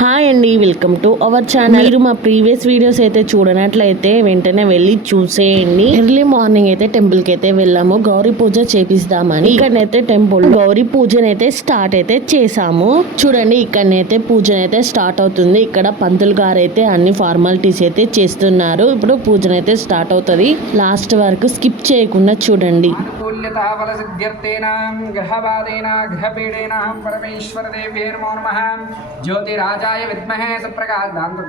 Hi అండి, welcome to our channel. మీరు మా ప్రీవియస్ వీడియోస్ అయితే చూడనట్లయితే వెంటనే వెళ్ళి చూసేయండి. ఎర్లీ మార్నింగ్ అయితే టెంపుల్ కి అయితే వెళ్ళాము, గౌరీ పూజ చేపిస్తామని. ఇక్కడనైతే టెంపుల్ గౌరీ పూజనైతే స్టార్ట్ అయితే చేసాము. చూడండి, ఇక్కడనైతే పూజనైతే స్టార్ట్ అవుతుంది. ఇక్కడ పంతులు గారు అయితే అన్ని ఫార్మాలిటీస్ అయితే చేస్తున్నారు. ఇప్పుడు పూజనైతే స్టార్ట్ అవుతుంది. లాస్ట్ వరకు స్కిప్ చేయకుండా చూడండి. ज्योतिराजाय विद्महे सप्रकाश दांतो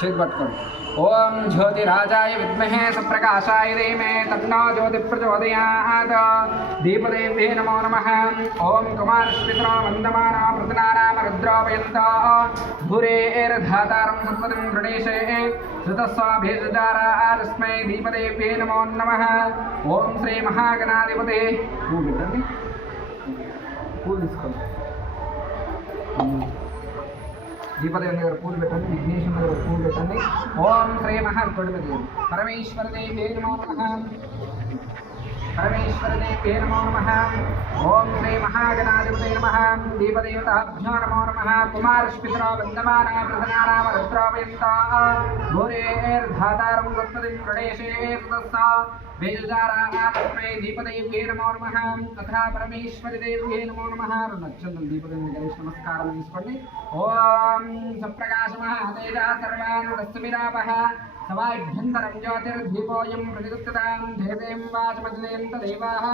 छेद पट्कोंడి ओम ज्योतिराजाय विद्महे सप्रकाशाय धीमहि तन्नो ज्योति प्रचोदयात् दीपदेव्यै नमो नमः ओम कुमारस्मित्रो वन्दमाना प्रतनानाम रुद्रोपयन्त भूरेर्धातारं सत्पदं गृणेशे श्रुतस्वाभिर्जारा तस्मै दीपदेव्यै नमो नमः ओम श्री महागणाधिपते पूल తీసుకోండి दीपदेव దగ్గర పూలు పెట్టండి విఘ్నేశ్వర దగ్గర పూలు పెట్టండి ఓం శ్రీ మహాగణపతి పరమేశ్వర దేవే నమో నమః परमेश्वर देवे नमो नमः ओम श्री महागणाधिपते नमः दीपदेवताभ्यो नमो नमः कुमारस्मित्रो वन्दमाना प्रधनानाम रुद्रोपयन्ता भूरेर्धातारं सत्पदिं गणेशे ततस्सा वेदारात्मै दीपदेव्ये नमो नमः तथा परमेश्वरी देव्ये नमो नमः नक्षत्र दीपदेवी गणेश नमस्कारं తీసుకోండి ओम सप्रकाशमः तेजा सर्वान् रश्मिरापः सवाभ्यन्तरं ज्योतिर्दीपोऽयं प्रतिदुक्ततां धेदें वाचमजयन्त देवाः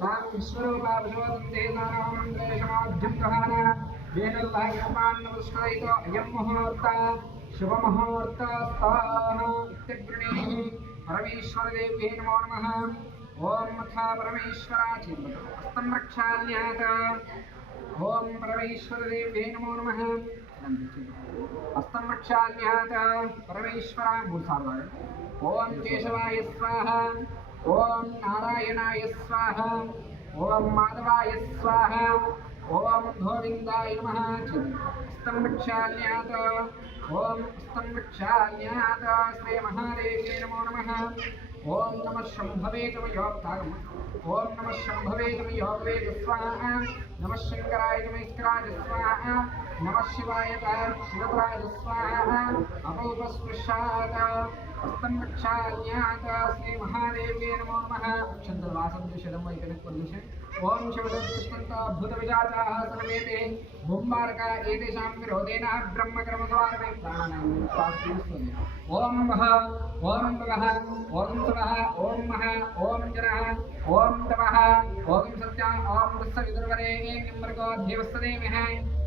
मां विश्वरूपा विश्ववन्ते नानामन्त्रेशमाभ्युत्थाना वेदल्लाहिकमान् नमस्कृतो अयं मुहूर्तः शुभमुहूर्तः इत्यग्रणीः परमेश्वरदेव्ये नमो नमः ओम तथा परमेश्वराचिन्तं रक्षान्यात् ओम परमेश्वरदेव्ये नमो नमः हस्तं रक्षान्यात् परमेश्वरा मूर्धार्वाय ओम केशवाय स्वाहा ओम नारायणाय स्वाहा ओम माधवाय स्वाहा ओम गोविंदाय नमः हस्तं रक्षान्यात् ओम हस्तं रक्षान्यात् श्री महादेव्ये नमो नमः ओम नमः शंभवे तम योक्तागम ओम नमः शंभवे तम योगवे स्वाहा नमः शंकराय तम इस्कराय स्वाहा नमः शिवाय शिवराय स्वाहा अपोपस्पृशात् हस्तं रक्षान्यात् श्री महादेव्ये नमो नमः चंद्रवासं शरं वैकनिक प्रदेशे ओम शिवदत्तस्तंता भूतविजाताः सर्वेते बुम्बारका एतेषां विरोधेन ब्रह्मकर्मस्वार्थे प्राणानां स्वास्ति ओम वः ओम वः ओम सवः ओम मः ओम जनः ओम तवः ओम सत्या ओम रसविदुर्वरे निम्बर्गो देवस्तदेवः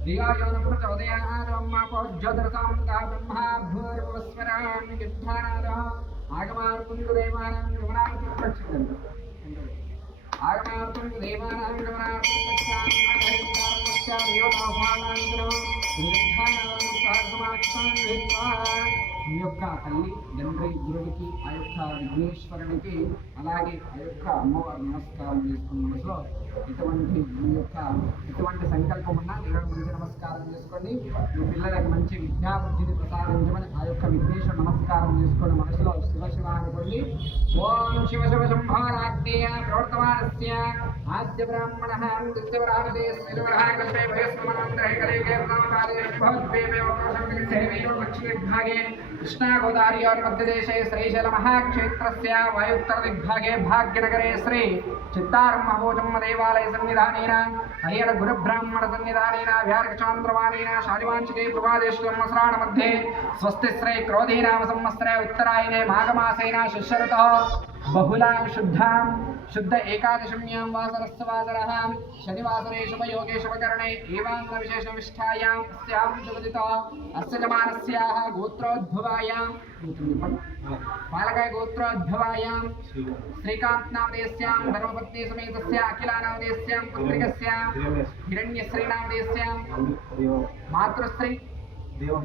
धियायो न प्रचोदयात् ब्रह्मा ज्योतिरसां तथा ब्रह्मा भूर्भुवस्वरान् युद्धानादः आगमार्पुं देवानां गमनार्पुं प्रक्षिप्तम् आगमार्पुं देवानां गमनार्पुं మీ యొక్క తల్లి తండ్రి గురువుకి ఆ యొక్క విఘ్నేశ్వరునికి అలాగే ఆ యొక్క అమ్మవారి నమస్కారం చేసుకున్న మనసులో ఎటువంటి సంకల్పం ఉన్నా దేవుడు మంచి నమస్కారం చేసుకోండి. మీ పిల్లలకు మంచి విద్యాబుద్ధిని ప్రసాదించమని ఆ యొక్క విఘ్నేశ్వర నమస్కారం చేసుకోండి. మనసులో శివ శివ అనుకోండి. ఓం శివ శివ శంభారాజ్ఞేయ ప్రవర్తమానస్య ఆద్య బ్రాహ్మణః దిత్యవరాజే స్మితవరః కల్పే భయస్మనంతరే కలేకే ప్రథమకాలే భవద్వేమే వక్రశంకరే సేవేయో దక్షిణవిభాగే कृष्णा गोदावरी और मध्य देशे श्रीशैल महाक्षेत्रस्य वायुत्तर दिग्भागे भाग्यनगरे श्री चित्तारम्भोजम्म देवालय सन्निधानेन हरिहर गुरुब्राह्मण सन्निधानेन व्यार्कचान्द्रमानेन शालिवांशिके प्रभादेश्वरमस्राण मध्ये स्वस्ति श्री क्रोधीनाम संवत्सरे उत्तरायणे माघमासेन शिष्यऋतुः बहुलां शुद्धां शुद्ध एकादशम्यां वासरस्वासरः शनिवासरे शुभयोगे शुभकरणे एवं विशेषनिष्ठायां अस्यां शुभदितो अस्य जमानस्याः गोत्रोद्भवायां बालकाय गोत्रोद्भवायां श्रीकान्त नामधेयस्यां धर्मपत्नी समेतस्य अखिला नामधेयस्यां पुत्रिकस्यां हिरण्यश्री नामधेयस्यां मातृश्री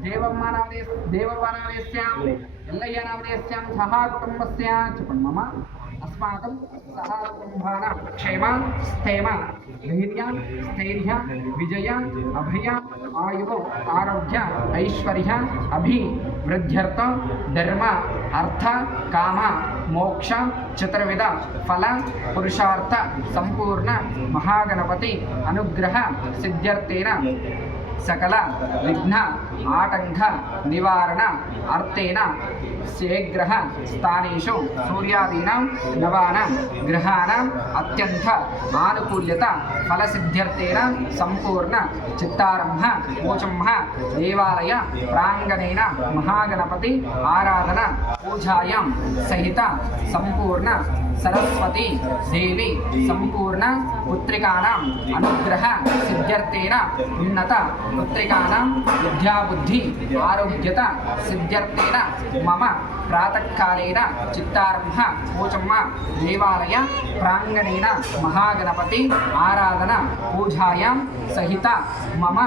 देवम्मा नामधेयस्यां एल्लय्य नामधेयस्यां सह कुटुम्बस्य मम अस्माकं सह कुटुम्बानां क्षेम स्थैम धैर्य स्थैर्य विजय अभय आयुः आरोग्य ऐश्वर्य अभिवृद्ध्यर्थ धर्म అర్థ కామ మోక్ష చతుర్విధ ఫల పురుషార్థ సంపూర్ణ మహాగణపతి అనుగ్రహ సిద్ధ్యర్థేన సకల విఘ్న ఆటంక నివారణ అర్థేన శేగ్రహ స్థానేషు సూర్యాదీనాం నవానాం గ్రహాణాం అత్యంత ఆనుకూల్యత ఫలసిద్ధ్యర్థేన సంపూర్ణ చిత్తారంభ పూజంహ దేవాలయ ప్రాంగణేన మహాగణపతి ఆరాధన పూజాయాం సహిత సంపూర్ణ సరస్వతి దేవి సంపూర్ణ పుత్రికానాం అనుగ్రహ సిద్ధ్యర్థేన ఉన్నత పుత్రికానాం విద్యాబుద్ధి ఆరోగ్యత సిద్ధ్యర్థేన మమ ప్రాతకాలేన చిత్తారంభ పూజమ్మ దేవాలయ ప్రాంగణేన మహాగణపతి ఆరాధన పూజాయాం సహిత మమ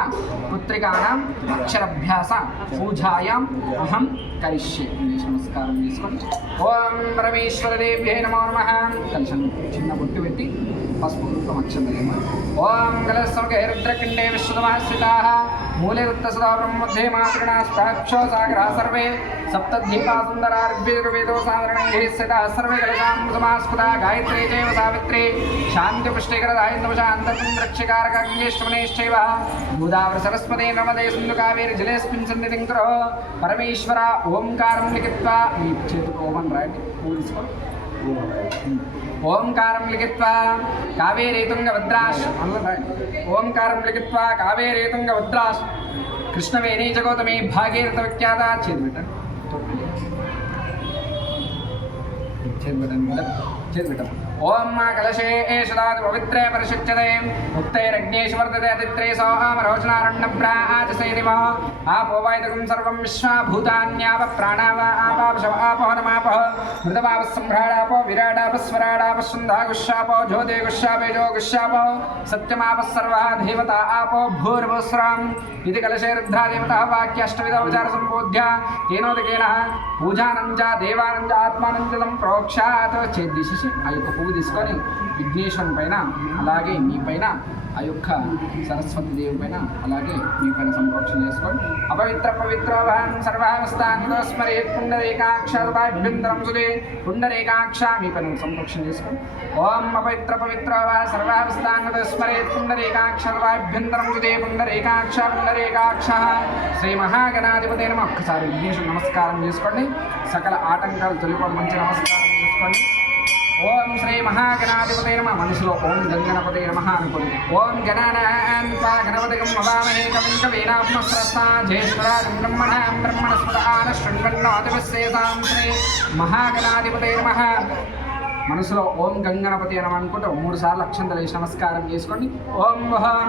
పుత్రికానాం అక్షరభ్యాస పూజాయాం అహం కరిష్యే. నమస్కారం చేసుకోండి. ఓం పరమేశ్వరదేవ్యే నమో నమః. కలిసి చిన్న బొట్టు పెట్టి పసుపు కుంకుమ అక్షంతలేమ. ఓం కలస్వర్గే రుద్రకిండే విశ్వతమాశ్రితాః మూలే ఉత్తసదా బ్రహ్మధ్యే మాతృణాస్తాక్షో సాగరా సర్వే సప్తద్వీపా సుందరార్గ్వేదో సాధారణంగే స్థితాః సర్వే కలశాం సమాస్కృతా గాయత్రీ చైవ సావిత్రీ శాంతిపుష్టికరదాయంతమ శాంతతం రక్షకారకజ్ఞేష్ఠమనేశ్చైవ గోదావరి సరస్వతి నర్మదే సింధు కావేరి జలేస్మిన్ సన్నిధిం కురు. పరమేశ్వర ఓంకారం లిఖిత్వా మీ చేతికి ఓం అని రాయండి. పూజించుకోండి. ఓంకారం లిఖిత్వా కావేరీ తుంగభద్రాశ్ ఓంకారం లిఖిత్వా కావేరీ తుంగభద్రాశ్ కృష్ణవేణీ జగోతమి భాగీరథ విఖ్యాత. చేతి పెట్టండి. చేతి పెట్టండి. ఓం మా కలశే ఏషదాది పవిత్రే పరిశుచ్యతే ముక్తైరగ్నేశ్వర్ధతే అతిత్రే సోహామరోచనారణ్యప్రాజసేదిమ ఆపో వైదకం సర్వం విశ్వాభూతాన్యావ ప్రాణావ ఆపాపశవ ఆపో నమాపః మృతమావ సంభ్రాడాపో విరాడాపస్వరాడాప శృంధాగుష్యాపో జ్యోతిగుష్యాపేజో గుష్యాపో సత్యమాప సర్వః దేవత ఆపో భూర్భుస్రాం ఇది కలశే రుద్రా దేవత వాక్యాష్టవిధోపచార సంబోధ్య తేనోదకేన పూజానం చ దేవానం చ ఆత్మానం చ సంప్రోక్షాత్. చేద్దిశేషి ఆ యొక్క పువ్వు తీసుకొని విఘ్నేశ్వరుని పైన అలాగే మీ పైన ఆ యొక్క సరస్వతి దేవి పైన అలాగే మీ పైన సంప్రోక్షణ చేసుకోండి. అపవిత్ర పవిత్రోభాన్ సర్వావస్థాన్తో స్మరేత్ పుండరీకాక్షాభ్యంతరం సుదే పుండరీకాక్ష మీ పైన సంప్రోక్షణ చేసుకోండి. ఓం అపవిత్ర పవిత్రోభా సర్వావస్థాన్తో స్మరేత్ పుండరీకాక్షాభ్యంతరం సుదే పుండరీకాక్ష పుండరీకాక్ష. శ్రీ మహాగణాధిపతి నమః. ఒక్కసారి విఘ్నేశ్వరుని నమస్కారం చేసుకోండి. సకల ఆటంకాలు తొలిపడి మంచి నమస్కారం చేసుకోండి. ఓం శ్రీ మహాగణాధిపతే నమః. మనసులో ఓం గంగణపతే నమః అనుకోండి. ఓం గణానాం త్వా గణపతిగం భవామహే కవిం కవీనాత్మస్రస్తా జ్యేష్ఠరాజం బ్రహ్మణాం బ్రహ్మణస్పద ఆనశృణ్వన్నోతిపశ్యేతాం. శ్రీ మహాగణాధిపతే నమః. మనసులో ఓం గంగణపతి నమః అనుకుంటూ 3 సార్లు అక్షంతలు వేసి నమస్కారం చేసుకోండి. ఓం వహం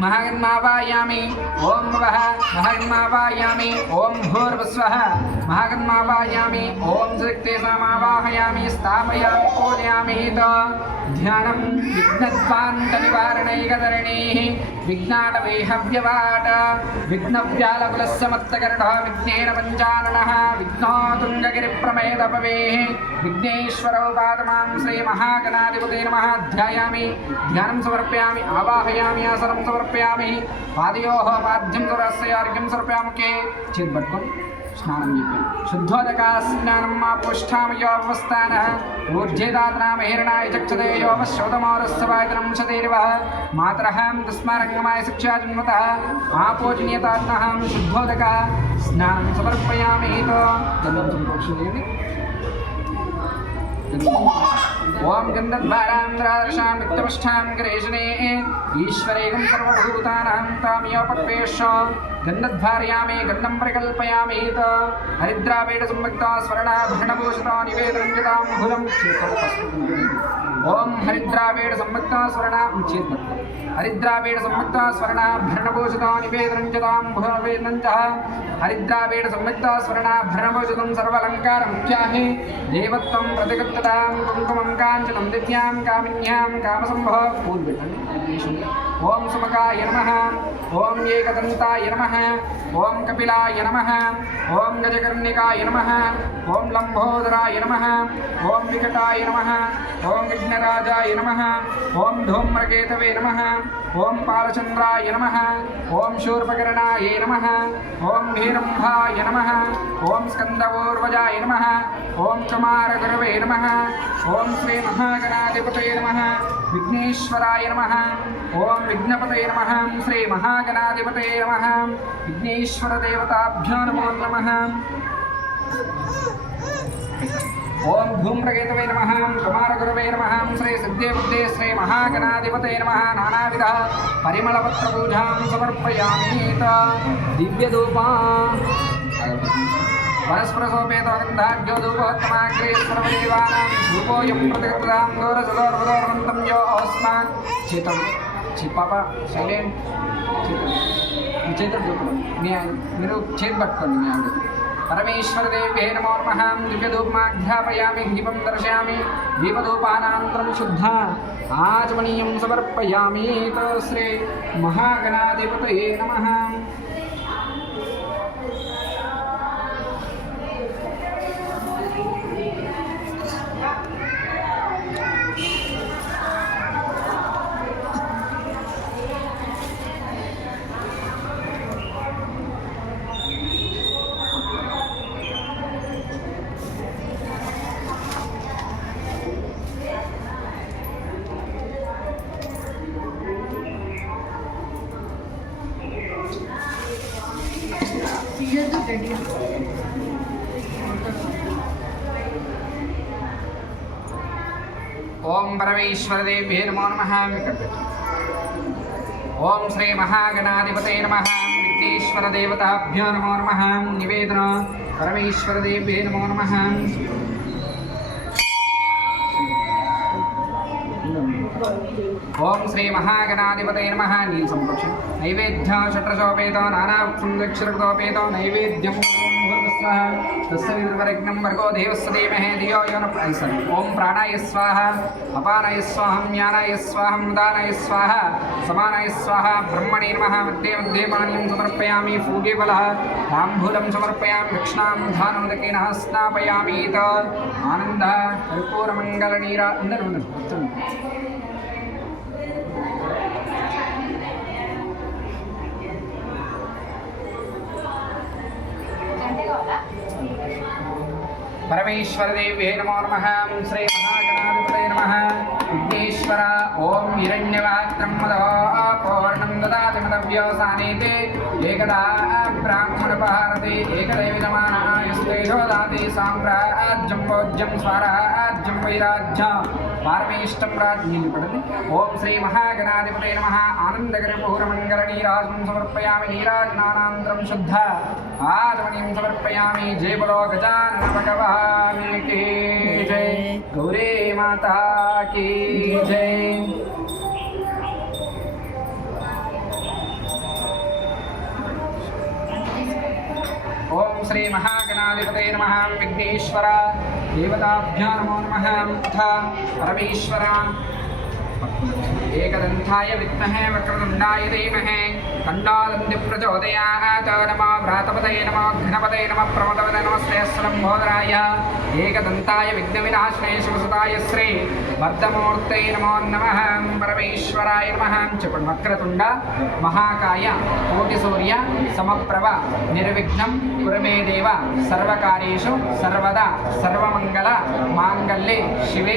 మహాగన్మావాయామి ఓం వహ మహాగన్మావాయామి ఓం భూర్భుస్వః మహాగన్మావాయామి ఓం శక్తిసామావాహయామి స్థాపయామి పూజయామి. ధ్యానం విఘ్నద్వాంత నివారణైకధరణీః విఘ్నాటవేహవ్యవాట విఘ్నవ్యాలకులస్య మత్తకర్ణ విఘ్నేన పంచాననః విఘ్నోతుంగగిరిప్రమేదపవేః విఘ్నేశ్వరోపాతమాం. శ్రీ మహాగణాధిపతే నమః. ధ్యాయామి ధ్యానం సమర్పయామి ఆవాహయామి ఆసనం సమర్పయామి పాదయోః పాద్యం సురస్యార్ఘ్యం సమర్పయామి. చేతి పట్టుకొని స్నానం చెప్పాను. శుద్ధోదకా స్నానం మా పుష్టామయోవస్థాన ఊర్జేదాత్నామహిరణాయ చక్షతే యోవశోతమోరస్సవాయతనం శతైర్వ మాతరహాం తస్మారంగమాయ శిక్షా జన్మతః ఆపోజనీయతాత్నహాం. శుద్ధోదక స్నానం సమర్పయామి. గంధం సంప్రోక్షణేమి. ఓం గంధద్వారాంధ్రాదర్శాం విత్తమష్టాం గరేషణే ఈశ్వరేగం సర్వభూతానాం తామియోపక్వేష గంధద్వారయామి గంధం పరికల్పయామి. హరిద్రావేడ సంయుక్తా స్వర్ణాభరణభూషితా నివేదనం జతాం హులం. ఓం హరిద్రావేడ సంయుక్తా స్వర్ణ హరిద్రావేడ సంయుక్తా స్వర్ణాభరణభూషితా నివేదనం జతాం భువేదనం చ హరిద్రావేడ సంయుక్తా స్వర్ణాభరణభూషితం సర్వలంకారం ముఖ్యాహి దేవత్వం ప్రతిగత్తతాం కుంకుమం కాంచనం దివ్యాం కామిన్యాం కామసంభవ. పూలు పెట్టండి. ఓం సుమకాయ నమః ఓం ఏకదంతాయ నమః ఓం కపిలాయ నమః ఓం గజకర్ణికాయ నమః ఓం లంబోదరాయ నమః ఓం వికటాయ నమః ఓం విఘ్నరాజాయ నమః ఓం ధూమ్రకేతవే నమః ఓం పాలచంద్రాయ నమః ఓం శూర్పకర్ణాయ నమః ఓం భీరంభాయ నమః ఓం స్కందపూర్వజాయ నమః ఓం కుమారగురవే నమః ఓం శ్రీ మహాగణాధిపతయే నమః విఘ్నేశ్వరాయ నమః ఓం విఘ్నపతయే నమః శ్రీ మహాగణాధిపతయే నమః విఘ్నేశ్వర దేవతాభ్యో నమో నమః ఓం ధూమ్రకేతవే నమః కుమారగురవే నమః శ్రీ సిద్ధేబుద్ధే శ్రీ మహాగణాధిపతయే నమః నానావిధ పరిమళపత్రపూజాం సమర్పయామి దివ్యధూపా వనస్పరసోపేతగంధాఢ్యో ధూపోత్తమాగ్రే సర్వదేవానాం ధూపోయం ప్రతిగతాం దూరసదోర్వదోర్వంతం యో అస్మాన్ చేతం పాప సైలెంట్ చేతులు చూపడం మీరు చేతి పట్టుకోండి మీ ఆవిడ పరమేశ్వరదేవ్యై నమో నమః దివ్యధూపమాధ్యాపయామి దీపం దర్శయామి దీపధూపానంతరం శుద్ధ ఆచమనీయం సమర్పయామి శ్రీ మహాగణాధిపతయే నమః ఓం పరమేశ్వరదేవ్యై నమో నమః ఓం శ్రీ మహాగణాధిపతయే నమః విఘ్నేశ్వరదేవతాభ్యో నమో నమః నివేదన పరమేశ్వరదేవ్యై నమో నమః ఓం శ్రీ మహాగణాధిపతయే నమః నీల్ సంప్రోక్షణ నైవేద్యం షట్రశోపేతో నానాక్షరక్షరకృతోపేతో నైవేద్యం తస్య నిర్వరగ్నం వర్గో దేవస్య ధీమహి ధియో యో న ప్రచోదయాత్ ఓం ప్రాణాయ స్వాహ అపానాయ స్వాహం జ్ఞానాయ స్వాహం ఉదానాయ స్వాహ సమానాయ స్వాహ బ్రహ్మణే నమః మధ్యే మధ్యే పానీయం సమర్పయామి ఫూగీఫలః తాంబూలం సమర్పయామి దక్షిణాం ధానోదకేన స్నాపయామి ఆనంద కర్పూరమంగళనీరా పరమేశ్వరదేవ్యై నమో నమః శ్రీ మహాగణాధిపతయే నమః విఘ్నేశ్వర ఓం హిరణ్యవాక్రం మదో పూర్ణం దదాతి మదవ్యోసానేతే ఏకదా బ్రాహ్మణపహారతి ఏకదైవిధమానాయుస్తేజో దాతి సామ్రాజ్యం భోజ్యం స్వరాజ్యం వైరాజ్యం పారమేష్టం రాజ్ఞీని పడది ఓం శ్రీ మహాగణాధిపతయే నమః ఆనందకర్పూరమంగళనీరాజనం సమర్పయామి నీరాజనానంతరం శుద్ధ ఆచమనీయం సమర్పయామి జయ బలో గజానన భగవాన్ की जय गौरी माता की जय ओम श्री महागणाधिपतये नमः विघ्नेश्वर देवताभ्यो नमो नमः परमेश्वर एकदंताय विद्महे वक्रतुंडाय धीमहि तन्नो प्रचोदयात् नमो भ्रातपतये नमो घ्नपतये नमः प्रमदपतये नमस्ते स्वलम्बोदराय एकदंताय विघ्नविनाशने शिवसुताय श्री वर्धमूर्तये नमो नमः परमेश्वराय नमः चपन् वक्रतुंड महाकाय कोटिसूर्य समप्रभ निर्विघ्नं कुरु मे देव सर्वकार्येषु सर्वदा सर्वमंगल मांगल्ये शिवे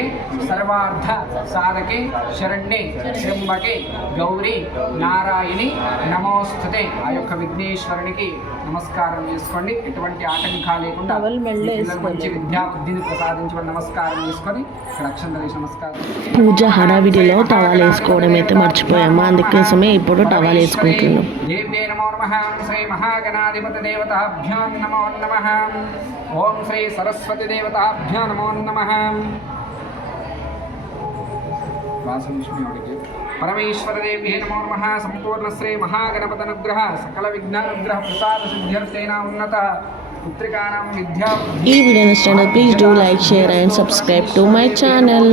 सर्वार्थ साधके शरण्ये त्र्यंबके गौरी नारायणी నమోస్తుతే ఆ యొక్క విఘ్నేశ్వరునికి నమస్కారం చేసుకోండి ఎటువంటి ఆటంకాలు లేకుండా మంచి విద్యా బుద్ధిని ప్రసాదించమని నమస్కారం చేసుకొని ఇక్కడ అక్షంతలు వేసి నమస్కారం పూజ హడావిడిలో టవాల్ వేసుకోవడం అయితే మర్చిపోయాము అందుకోసమే ఇప్పుడు టవాల్ వేసుకుంటున్నాం దేవ్యే నమో నమః శ్రీ మహాగణాధిపతి దేవతాభ్యో నమో నమః ఓం శ్రీ సరస్వతి దేవతాభ్యో నమో నమః परमेश्वरदेव्ये नमो नमः संपूर्ण श्री महागणपति अनुग्रह सकल विघ्नानुग्रह प्रसाद सिद्ध्यर्थेन उन्नत पुत्रिकानां विद्या ఈ వీడియో నచ్చినట్లయితే please do like share and subscribe to my channel.